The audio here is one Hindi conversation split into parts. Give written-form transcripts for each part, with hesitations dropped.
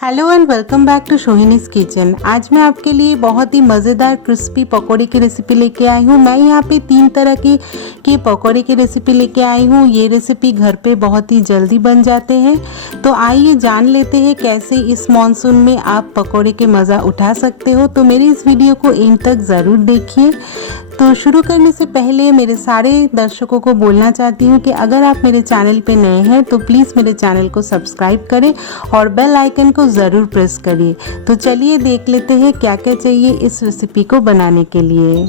Hello and welcome back to Sohini's kitchen. आज मैं आपके लिए बहुत ही मज़ेदार क्रिस्पी पकौड़े की रेसिपी लेके आई हूँ। मैं यहाँ पे 3 तरह की पकौड़े की रेसिपी लेके आई हूँ। ये रेसिपी घर पे बहुत ही जल्दी बन जाते हैं। तो आइए जान लेते हैं कैसे इस मॉनसून में आप पकौड़े के मज़ा उठा सकते हो। तो मेरी इस वीडियो को एंड तक ज़रूर देखिए। तो शुरू करने से पहले मेरे सारे दर्शकों को बोलना चाहती हूँ कि अगर आप मेरे चैनल पे नए हैं तो प्लीज़ मेरे चैनल को सब्सक्राइब करें और बेल आइकन को ज़रूर प्रेस करिए। तो चलिए देख लेते हैं क्या क्या चाहिए इस रेसिपी को बनाने के लिए।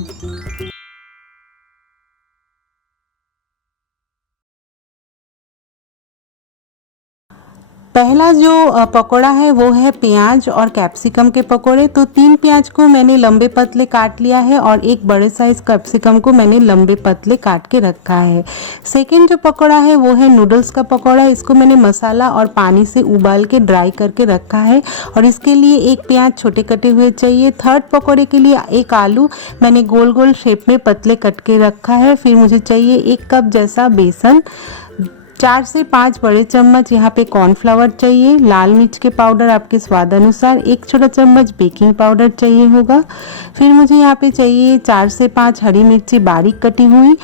पहला जो पकौड़ा है वो है प्याज और कैप्सिकम के पकौड़े। तो 3 प्याज को मैंने लंबे पतले काट लिया है और एक बड़े साइज कैप्सिकम को मैंने लंबे पतले काट के रखा है। सेकंड जो पकौड़ा है वो है नूडल्स का पकौड़ा। इसको मैंने मसाला और पानी से उबाल के ड्राई करके रखा है और इसके लिए एक प्याज छोटे कटे हुए चाहिए। थर्ड पकौड़े के लिए एक आलू मैंने गोल गोल शेप में पतले कट के रखा है। फिर मुझे चाहिए 1 कप जैसा बेसन, 4 से 5 बड़े चम्मच यहाँ पे कॉर्नफ्लावर चाहिए, लाल मिर्च के पाउडर आपके स्वाद अनुसार, 1 छोटा चम्मच बेकिंग पाउडर चाहिए होगा। फिर मुझे यहाँ पे चाहिए 4 से 5 हरी मिर्ची बारीक कटी हुई,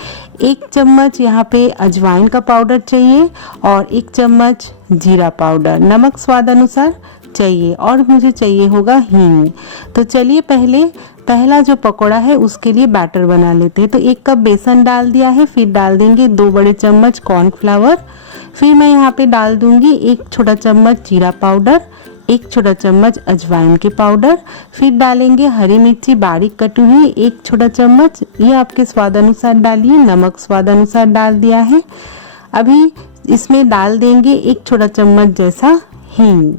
1 चम्मच यहाँ पे अजवाइन का पाउडर चाहिए और 1 चम्मच जीरा पाउडर, नमक स्वाद अनुसार चाहिए और मुझे चाहिए होगा हींग। तो चलिए पहला जो पकौड़ा है उसके लिए बैटर बना लेते हैं। तो 1 कप बेसन डाल दिया है, फिर डाल देंगे 2 बड़े चम्मच कॉर्नफ्लावर, फिर मैं यहाँ पे डाल दूंगी 1 छोटा चम्मच जीरा पाउडर, 1 छोटा चम्मच अजवाइन के पाउडर, फिर डालेंगे हरी मिर्ची बारीक कटी हुई 1 छोटा चम्मच, ये आपके स्वाद अनुसार डालिए, नमक स्वाद अनुसार डाल दिया है। अभी इसमें डाल देंगे 1 छोटा चम्मच जैसा हींग।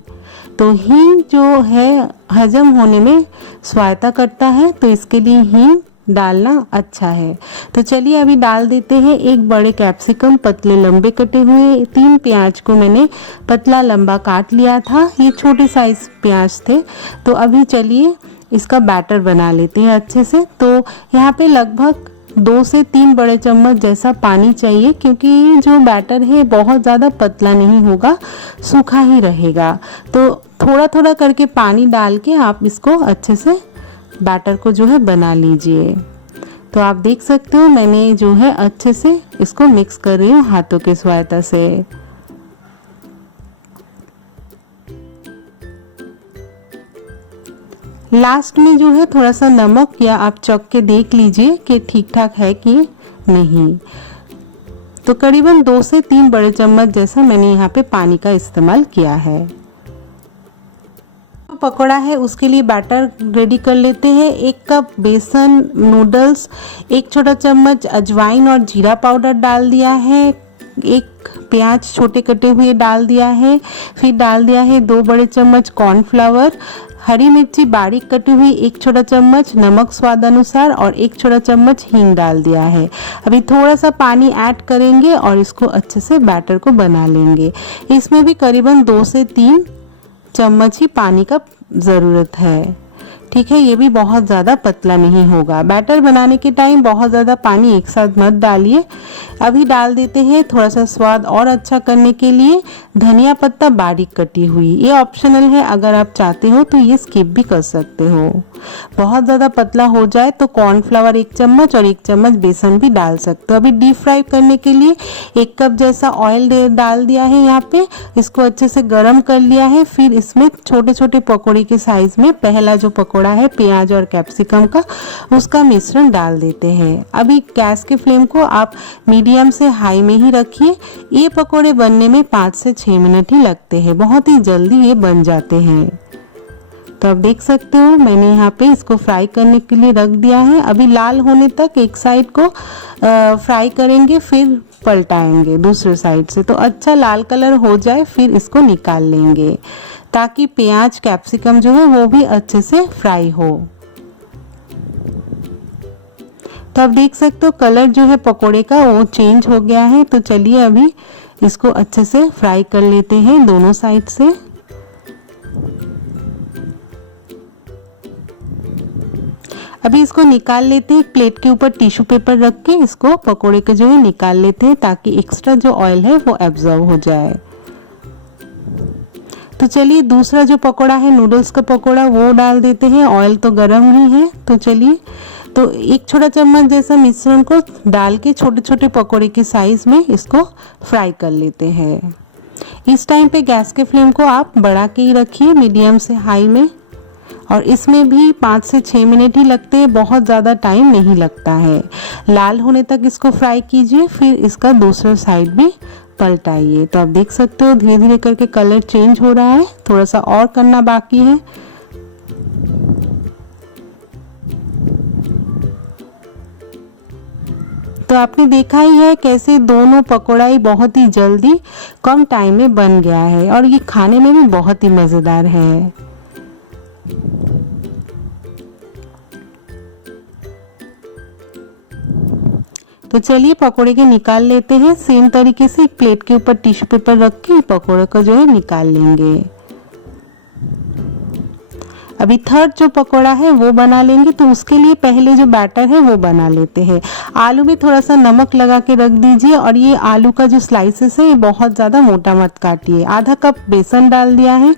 तो हींग जो है हजम होने में सहायता करता है, तो इसके लिए हींग डालना अच्छा है। तो चलिए अभी डाल देते हैं 1 बड़े कैप्सिकम पतले लंबे कटे हुए, 3 प्याज को मैंने पतला लंबा काट लिया था, ये छोटे साइज प्याज थे। तो अभी चलिए इसका बैटर बना लेते हैं अच्छे से। तो यहाँ पे लगभग 2 से 3 बड़े चम्मच जैसा पानी चाहिए, क्योंकि जो बैटर है बहुत ज़्यादा पतला नहीं होगा, सूखा ही रहेगा। तो थोड़ा थोड़ा करके पानी डाल के आप इसको अच्छे से बैटर को जो है बना लीजिए। तो आप देख सकते हो मैंने जो है अच्छे से इसको मिक्स कर रही हूँ हाथों की सहायता से। लास्ट में जो है थोड़ा सा नमक या आप चख के देख लीजिए कि ठीक ठाक है कि नहीं। तो करीबन 2 से 3 बड़े चम्मच जैसा मैंने यहाँ पे पानी का इस्तेमाल किया है। पकौड़ा है उसके लिए बैटर रेडी कर लेते हैं। 1 कप बेसन, नूडल्स, 1 छोटा चम्मच अजवाइन और जीरा पाउडर डाल दिया है, 1 प्याज छोटे कटे हुए डाल दिया है, फिर डाल दिया है 2 बड़े चम्मच कॉर्नफ्लावर, हरी मिर्ची बारीक कटी हुई 1 छोटा चम्मच, नमक स्वाद अनुसार और 1 छोटा चम्मच हींग डाल दिया है। अभी थोड़ा सा पानी ऐड करेंगे और इसको अच्छे से बैटर को बना लेंगे। इसमें भी करीबन 2 से 3 चम्मच ही पानी का ज़रूरत है, ठीक है। ये भी बहुत ज़्यादा पतला नहीं होगा। बैटर बनाने के टाइम बहुत ज़्यादा पानी एक साथ मत डालिए। अभी डाल देते हैं थोड़ा सा स्वाद और अच्छा करने के लिए धनिया पत्ता बारीक कटी हुई, ये ऑप्शनल है, अगर आप चाहते हो तो ये स्किप भी कर सकते हो। बहुत ज़्यादा पतला हो जाए तो कॉर्नफ्लावर 1 चम्मच और 1 चम्मच बेसन भी डाल सकते हो। अभी डीप फ्राई करने के लिए 1 कप जैसा ऑयल डाल दिया है यहाँ पे, इसको अच्छे से गर्म कर लिया है। फिर इसमें छोटे छोटे पकौड़े के साइज में पहला जो पकौड़ा है प्याज और कैप्सिकम का, उसका मिश्रण डाल देते हैं। अभी गैस के फ्लेम को आप मीडियम से हाई में ही रखिए। ये पकौड़े बनने में 5 से 6 मिनट ही लगते हैं, बहुत ही जल्दी ये बन जाते हैं। तो आप देख सकते हो मैंने यहाँ पे इसको फ्राई करने के लिए रख दिया है। अभी लाल होने तक एक साइड को फ्राई करेंगे, फिर पलटाएंगे दूसरे साइड से। तो अच्छा लाल कलर हो जाए फिर इसको निकाल लेंगे, ताकि प्याज कैप्सिकम जो है वो भी अच्छे से फ्राई हो। तो आप देख सकते हो कलर जो है पकोड़े का वो चेंज हो गया है। तो चलिए अभी इसको अच्छे से फ्राई कर लेते हैं दोनों साइड से। अभी इसको निकाल लेते हैं। प्लेट के ऊपर टिश्यू पेपर रख के इसको पकोड़े के जो है निकाल लेते हैं, ताकि एक्स्ट्रा जो ऑयल है वो एब्जॉर्ब हो जाए। तो चलिए दूसरा जो पकोड़ा है नूडल्स का पकोड़ा वो डाल देते हैं। ऑयल तो गर्म ही है, तो चलिए तो एक छोटा चम्मच जैसा मिश्रण को डाल के छोटे छोटे पकोड़े के साइज में इसको फ्राई कर लेते हैं। इस टाइम पे गैस के फ्लेम को आप बढ़ा के ही रखिए, मीडियम से हाई में। और इसमें भी 5 से 6 मिनट ही लगते हैं, बहुत ज़्यादा टाइम नहीं लगता है। लाल होने तक इसको फ्राई कीजिए, फिर इसका दूसरा साइड भी पलटाइए। तो आप देख सकते हो धीरे धीरे करके कलर चेंज हो रहा है, थोड़ा सा और करना बाकी है। तो आपने देखा ही है कैसे दोनों पकौड़ा ही बहुत ही जल्दी कम टाइम में बन गया है और ये खाने में भी बहुत ही मज़ेदार है। तो चलिए पकोड़े के निकाल लेते हैं। सेम तरीके से एक प्लेट के ऊपर टिश्यू पेपर रख के पकोड़े को जो है निकाल लेंगे। अभी थर्ड जो पकोड़ा है वो बना लेंगे, तो उसके लिए पहले जो बैटर है वो बना लेते हैं। आलू में थोड़ा सा नमक लगा के रख दीजिए और ये आलू का जो स्लाइसेस है ये बहुत ज़्यादा मोटा मत काटिए। आधा कप बेसन डाल दिया है,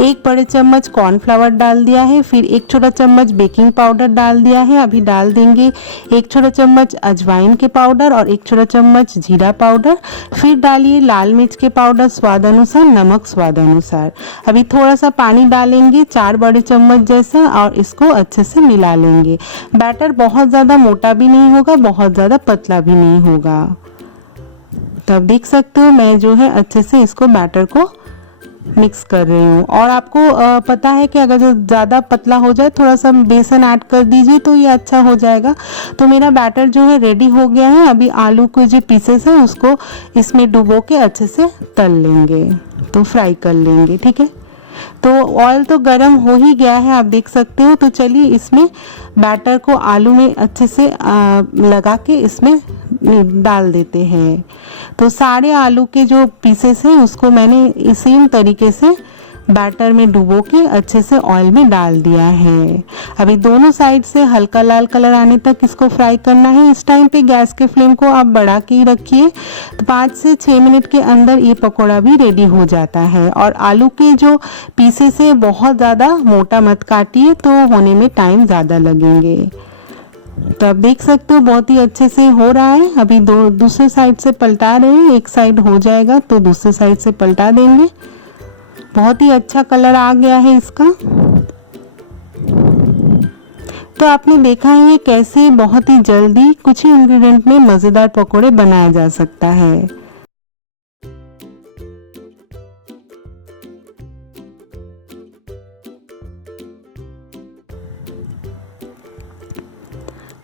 1 बड़े चम्मच कॉर्नफ्लावर डाल दिया है, फिर 1 छोटा चम्मच बेकिंग पाउडर डाल दिया है। अभी डाल देंगे 1 छोटा चम्मच अजवाइन के पाउडर और 1 छोटा चम्मच जीरा पाउडर। फिर डालिए लाल मिर्च के पाउडर स्वाद अनुसार, नमक स्वाद अनुसार। अभी थोड़ा सा पानी डालेंगे 4 बड़े चम्मच जैसा और इसको अच्छे से मिला लेंगे। बैटर बहुत ज़्यादा मोटा भी नहीं होगा, बहुत ज़्यादा पतला भी नहीं होगा। तो आप देख सकते हो मैं जो है अच्छे से इसको बैटर को मिक्स कर रही हूँ। और आपको पता है कि अगर जो ज़्यादा पतला हो जाए थोड़ा सा बेसन ऐड कर दीजिए तो ये अच्छा हो जाएगा। तो मेरा बैटर जो है रेडी हो गया है। अभी आलू के जो पीसेस हैं उसको इसमें डुबो के अच्छे से तल लेंगे, तो फ्राई कर लेंगे। ठीक है, तो ऑयल तो गरम हो ही गया है, आप देख सकते हो। तो चलिए इसमें बैटर को आलू में अच्छे से लगा के इसमें डाल देते हैं। तो सारे आलू के जो पीसेस हैं उसको मैंने सेम तरीके से बैटर में डुबो के अच्छे से ऑयल में डाल दिया है। अभी दोनों साइड से हल्का लाल कलर आने तक इसको फ्राई करना है। इस टाइम पे गैस के फ्लेम को आप बढ़ा के ही रखिए, तो 5 से 6 मिनट के अंदर ये पकोड़ा भी रेडी हो जाता है। और आलू के जो पीसेस है बहुत ज़्यादा मोटा मत काटिए, तो होने में टाइम ज़्यादा लगेंगे। तो आप देख सकते हो बहुत ही अच्छे से हो रहा है। अभी दूसरे साइड से पलटा रहे हैं, एक साइड हो जाएगा तो दूसरे साइड से पलटा देंगे। बहुत ही अच्छा कलर आ गया है इसका। तो आपने देखा है कैसे बहुत ही जल्दी कुछ ही इंग्रेडिएंट में मज़ेदार पकोड़े बनाया जा सकता है।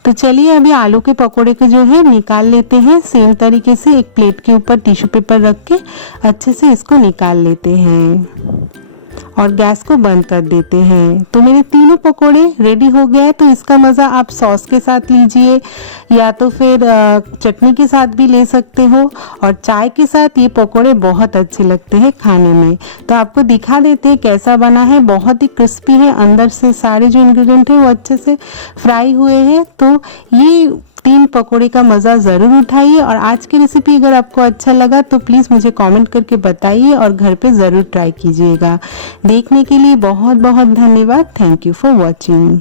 तो चलिए अभी आलू के पकोड़े को जो है निकाल लेते हैं। सेम तरीके से एक प्लेट के ऊपर टिश्यू पेपर रख के अच्छे से इसको निकाल लेते हैं और गैस को बंद कर देते हैं। तो मेरे तीनों पकोड़े रेडी हो गए हैं। तो इसका मज़ा आप सॉस के साथ लीजिए या तो फिर चटनी के साथ भी ले सकते हो, और चाय के साथ ये पकोड़े बहुत अच्छे लगते हैं खाने में। तो आपको दिखा देते हैं कैसा बना है। बहुत ही क्रिस्पी है, अंदर से सारे जो इंग्रेडिएंट है वो अच्छे से फ्राई हुए हैं। तो ये 3 पकोड़े का मज़ा ज़रूर उठाइए। और आज की रेसिपी अगर आपको अच्छा लगा तो प्लीज़ मुझे कमेंट करके बताइए और घर पे ज़रूर ट्राई कीजिएगा। देखने के लिए बहुत बहुत धन्यवाद। Thank you for watching.